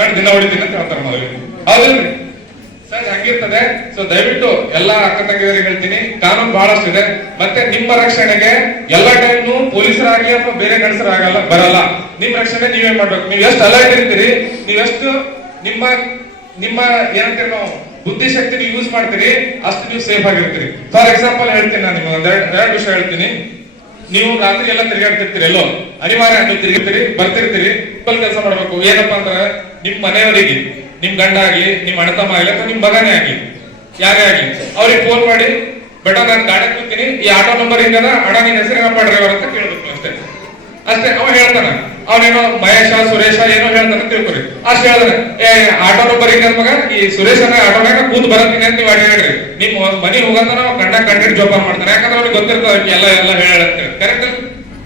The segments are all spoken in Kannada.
ಗಂಡ ದಿನ ಹೊಡಿತೀನಿ ಅಂತ ಹೇಳ್ತಾರೆ ಮದುವೆ. ಹೌದಿಲ್ರಿ ಸರ್? ಹಂಗಿರ್ತದೆ. ಸೊ ದಯವಿಟ್ಟು ಎಲ್ಲಾ ಅಕ್ಕ ತಂಗಿಯರಿಗೆ ಹೇಳ್ತೀನಿ, ಕಾನೂನು ಬಹಳಷ್ಟು ಇದೆ. ಮತ್ತೆ ನಿಮ್ಮ ರಕ್ಷಣೆಗೆ ಎಲ್ಲಾ ಟೈಮ್ನು ಪೊಲೀಸರಾಗ್ಲಿ ಅಥವಾ ಬೇರೆ ಗಂಡಸರಾಗಲ್ಲ ಬರಲ್ಲ. ನಿಮ್ ರಕ್ಷಣೆ ನೀವೇ ಮಾಡ್ಬೇಕು. ನೀವು ಎಷ್ಟು ಅಲರ್ಟ್ ಇರ್ತೀರಿ, ನೀವೆಷ್ಟು ನಿಮ್ಮ ನಿಮ್ಮ ಏನಂತೀರಿ ನಾವು ಬುದ್ಧಿಶಕ್ತಿ ಯೂಸ್ ಮಾಡ್ತೀರಿ, ಅಷ್ಟು ನೀವು ಸೇಫ್ ಆಗಿರ್ತೀರಿ. ಫಾರ್ ಎಕ್ಸಾಂಪಲ್ ಹೇಳ್ತೀನಿ, ನಾನು ನಿಮ್ಗೆ ಎರಡು ವಿಷಯ ಹೇಳ್ತೀನಿ. ನೀವು ರಾತ್ರಿ ಎಲ್ಲ ತಿರುಗಾಡ್ತಿರ್ತೀರಿ, ಎಲ್ಲೋ ಅನಿವಾರ್ಯ ನೀವು ತಿರುಗಿರ್ತೀರಿ, ಬರ್ತಿರ್ತೀರಿ. ಕೆಲಸ ಮಾಡ್ಬೇಕು. ಏನಪ್ಪಾ ಅಂದ್ರೆ ನಿಮ್ ಮನೆಯವರಿಗೆ, ನಿಮ್ ಗಂಡ ಆಗ್ಲಿ, ನಿಮ್ ಅಣ್ಣತಮ್ಮ ಆಗ್ಲಿ, ಅಥವಾ ನಿಮ್ ಮಗನೇ ಆಗ್ಲಿ, ಯಾರೇ ಆಗ್ಲಿ, ಅವ್ರಿಗೆ ಫೋನ್ ಮಾಡಿ, ಬೇಡ ನಾನು ಗಾಡಿ ಕೂತೀನಿ, ಈ ಆಟೋ ನಂಬರ್ ಹಿಂಗದ, ಅಣ್ಣ ನಿನ್ ಹೆಸರೇನಪ್ಪ ಡ್ರೈವರ್ ಅಂತ ಕೇಳ್ಬೇಕು ಅಷ್ಟೇ. ಅಷ್ಟೇ ಅವ ಹೇಳ್ತಾನ. ಅವನೇನೋ ಮಹೇಶ ಸುರೇಶ ಏನೋ ಹೇಳ್ತಾನೆ ತಿಳ್ಕೊರಿ. ಅಷ್ಟು ಹೇಳ್ದಾನೆ, ಆಟೋ ನಂಬರ್ ಹಿಂಗ ಮಗ, ಈ ಸುರೇಶನ ಆಟೋನಾಗ ಕೂತ್ ಬರತ್ತೀನಿ ಅಂತ ನೀವು ಅಡ್ಯಾಡ್ರಿ. ನಿಮ್ ಮನಿ ಹೋಗಂತ ನಾವು ಕಂಡಕ್ಟರ್ ಜೋಪಾನ ಮಾಡ್ತಾನೆ. ಯಾಕಂದ್ರೆ ಅವ್ರಿಗೆ ಗೊತ್ತಿರ್ತದೆ ಎಲ್ಲ ಎಲ್ಲ ಹೇಳಂತ. ಕರೆಕ್ಟ್?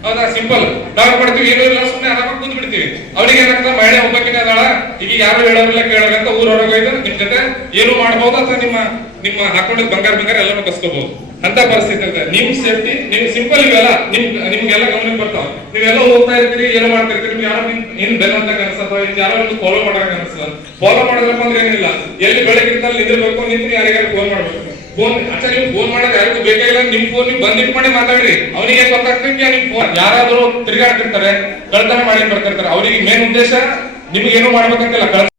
ಹೌದಾ? ಸಿಂಪಲ್. ನಾವ್ ಮಾಡ್ತೀವಿ, ಏನೂ ಇಲ್ಲ, ಸುಮ್ಮನೆ ಆರಾಮಾಗಿ ಕೂತ್ ಬಿಡ್ತೀವಿ. ಅವ್ರಿಗೆ ಏನಾಗ್ತದೆ, ಮಹಿಳೆ ಒಬ್ಬಕಿನ ಅದಾಳ, ಈಗ ಯಾರು ಹೇಳೋರಿಲ್ಲ ಕೇಳೋರಂತ ಊರ್ ಹೊರಗೆ ಹೋಯ್ತು ನಿಮ್ ಜೊತೆ ಏನು ಮಾಡ್ಬೋದು, ಅಥವಾ ನಿಮ್ಮ ಹಾಕೊಂಡಿದ್ ಬಂಗಾರ ಎಲ್ಲಾನು ಕಸ್ಕೋಬಹುದು ಅಂತ ಪರಿಸ್ಥಿತಿ ಇರ್ತದೆ. ನಿಮ್ ಸೇಫ್ಟಿ, ನೀವು ಸಿಂಪಲ್ ಇವೆಲ್ಲ ನಿಮ್ಗೆಲ್ಲ ಗಮನಕ್ಕೆ ಬರ್ತಾವ. ನೀವೆಲ್ಲ ಹೋಗ್ತಾ ಇರ್ತೀರಿ, ಏನೋ ಮಾಡ್ತಿರ್ತೀರಿ, ನಿಮ್ಗೆ ಯಾರೋ ಏನ್ ಬೆಲ್ ಅಂತ ಅನ್ಸತ್ತ, ಯಾರೋ ಒಂದು ಫಾಲೋ ಮಾಡಕ್ ಅನ್ಸಲ್ಲ. ಫಾಲೋ ಮಾಡಿದ್ರಪ್ಪ ಅಂದ್ರೆ ಏನಿಲ್ಲ, ಎಲ್ಲಿ ಬೆಳಗಿರ್ತಲ್ಲಿ ನಿಂದಿರ್ಬೇಕು, ನಿಂತು ಯಾರಿಗಾರು ಫೋನ್ ಮಾಡ್ಬೇಕು. ಫೋನ್ ಆಕ್ಚುಲಿ ನೀವು ಫೋನ್ ಮಾಡೋದು ಯಾರಿಗೂ ಬೇಕಾಗಿಲ್ಲ. ನಿಮ್ ಫೋನ್ ನೀವು ಬಂದ್ ಇಟ್ಕೊಂಡೆ ಮಾತಾಡ್ರಿ. ಅವನಿಗೆ ಗೊತ್ತಾಗ್ತದೆ ನಿಮ್ ಫೋನ್ ಯಾರಾದ್ರೂ ತಿರುಗಾಡ್ತಿರ್ತಾರೆ, ಕಳ್ತನ ಮಾಡಿ ಬರ್ತಿರ್ತಾರೆ. ಅವ್ರಿಗೆ ಮೇನ್ ಉದ್ದೇಶ ನಿಮ್ಗೆ ಏನೋ ಮಾಡ್ಬೇಕಂತಿಲ್ಲ.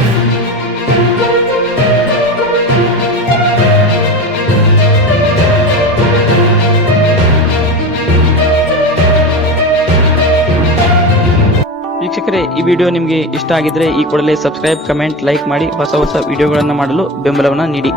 ವೀಕ್ಷಕರೇ, ಈ ವಿಡಿಯೋ ನಿಮಗೆ ಇಷ್ಟ ಆಗಿದ್ರೆ ಈ ಕೂಡಲೇ ಸಬ್ಸ್ಕ್ರೈಬ್, ಕಮೆಂಟ್, ಲೈಕ್ ಮಾಡಿ ಹೊಸ ವಿಡಿಯೋಗಳನ್ನು ಮಾಡಲು ಬೆಂಬಲವನ್ನು ನೀಡಿ.